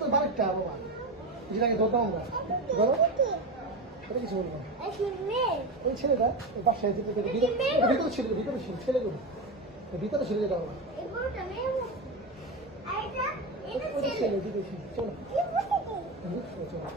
তো বারেকটা বাবা যেটাকে ধরতাম আমরা ধরো এটা কিছু বলবো ওই ছেলেটা ওই বাসায় ভিতরে ছিল ছেলেগুলো ভিতরে ছিল যেটা বাবা ছেলে চলো চলো